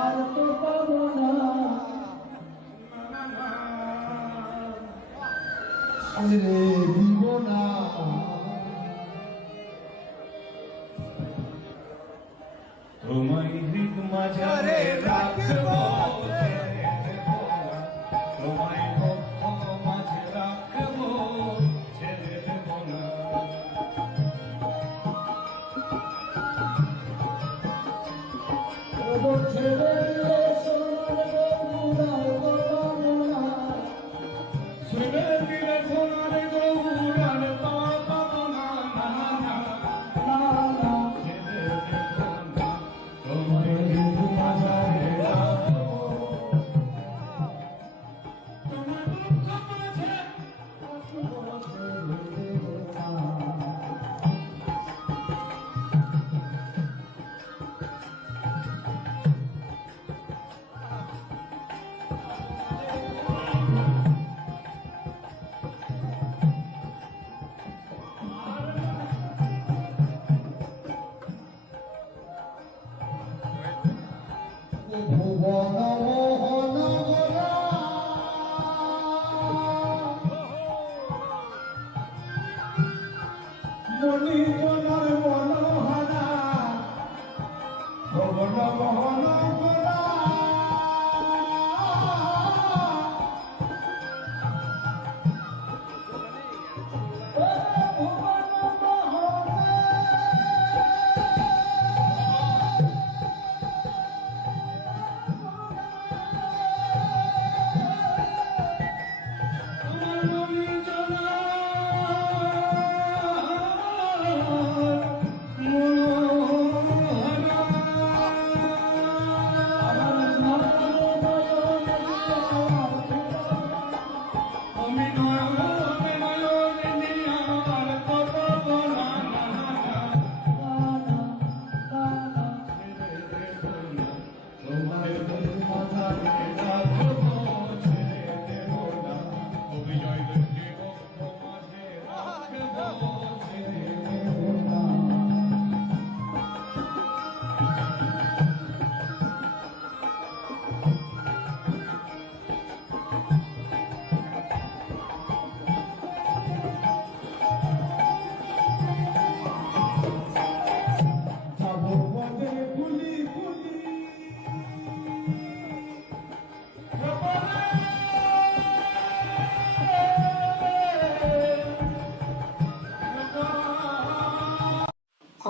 আর তো পাবো না ছেড়ে দিব না তোমায় হৃদ মাঝারে রাখব। 我觉得 মনি মনোহরা ভবন মোহন